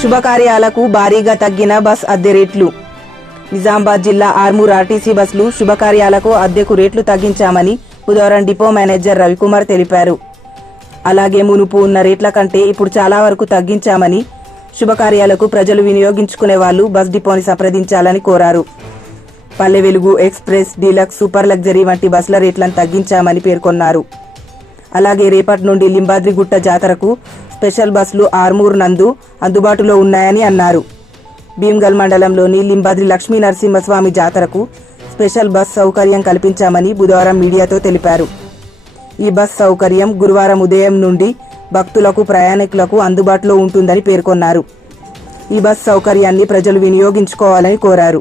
శుభకార్యాలకు భారీగా తగ్గిన బస్ అద్దె రేట్లు. నిజామాబాద్ జిల్లా ఆర్మూర్ ఆర్టీసీ బస్సులు శుభకార్యాలకు అద్దెకు రేట్లు తగ్గించామని బుధవారం డిపో మేనేజర్ రవికుమార్ తెలిపారు. అలాగే మునుపు ఉన్న రేట్ల కంటే ఇప్పుడు చాలా వరకు తగ్గించామని శుభకార్యాలకు ప్రజలు వినియోగించుకునే వాళ్ళు బస్ డిపోని సంప్రదించాలని కోరారు. Palle Velugu express deluxe super luxury వంటి బస్సుల రేట్లను తగ్గించామని పేర్కొన్నారు. అలాగే రేపటి నుండి లింబాద్రిగుట్ట జాతరకు స్పెషల్ బస్సులు ఆర్మూర్ నందు అందుబాటులో ఉన్నాయని అన్నారు భీమ్గల్ మండలంలోని లింబాద్రి లక్ష్మీ నరసింహస్వామి జాతరకు స్పెషల్ బస్ సౌకర్యం కల్పించామని బుధవారం మీడియాతో తెలిపారు ఈ బస్ సౌకర్యం గురువారం ఉదయం నుండి భక్తులకు ప్రయాణికులకు అందుబాటులో ఉంటుందని పేర్కొన్నారు ఈ బస్ సౌకర్యాన్ని ప్రజలు వినియోగించుకోవాలని కోరారు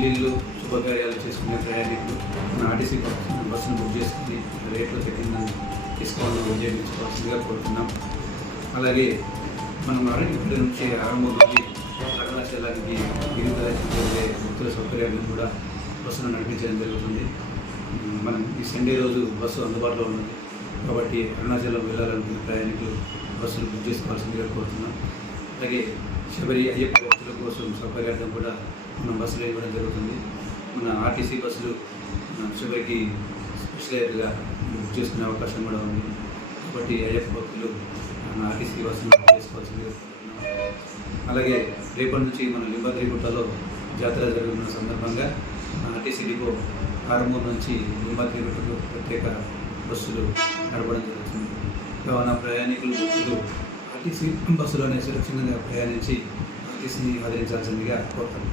ఇల్లు లగ్జరీ శుభకార్యాలు చేసుకునే ప్రయాణికులు మన ఆర్టీసీ బస్సును బుక్ చేసుకుని రేట్లు తగ్గిన డిస్కౌంట్ ఉపయోగించుకోవాల్సిందిగా కోరుతున్నాం. అలాగే మనం ఇక్కడి నుంచి ఆరంభం నుండి అరుణాచలానికి గిరిప్రదర్శనకి వెళ్ళే భక్తుల సౌకర్యాన్ని కూడా బస్సును నడిపించడం జరుగుతుంది. మనం ఈ సండే రోజు బస్సు అందుబాటులో ఉన్నది. కాబట్టి అరుణాచలం వెళ్ళాలనుకునే ప్రయాణికులు బస్సులు బుక్ చేసుకోవాల్సిందిగా కోరుతున్నాం. అలాగే శబరి అయ్యప్ప భక్తుల కోసం సౌకర్యార్థం కూడా మనం బస్సులు ఇవ్వడం జరుగుతుంది. మన ఆర్టీసీ బస్సులు మన స్పెషలైజ్గా బుక్ చేసుకునే అవకాశం కూడా ఉంది. కాబట్టి అయ్యప్ప భక్తులు మన ఆర్టీసీ బస్సులు బుక్ చేసుకోవాల్సిందిగా అలాగే రేపటి నుంచి మన లింబాద్రిగుట్టలో జాతర జరుగుతున్న సందర్భంగా మన ఆర్టీసీ డిపో ఆరంభం నుంచి లింబాద్రిగుట్టకు ప్రత్యేక బస్సులు నడపడం జరుగుతుంది. కావున ప్రయాణికులు బస్సులు ఆర్టీసీ బస్సులోనే సురక్షితంగా ప్రయాణించి ఆర్టీసీని ఆదరించాల్సిందిగా కోరుతాను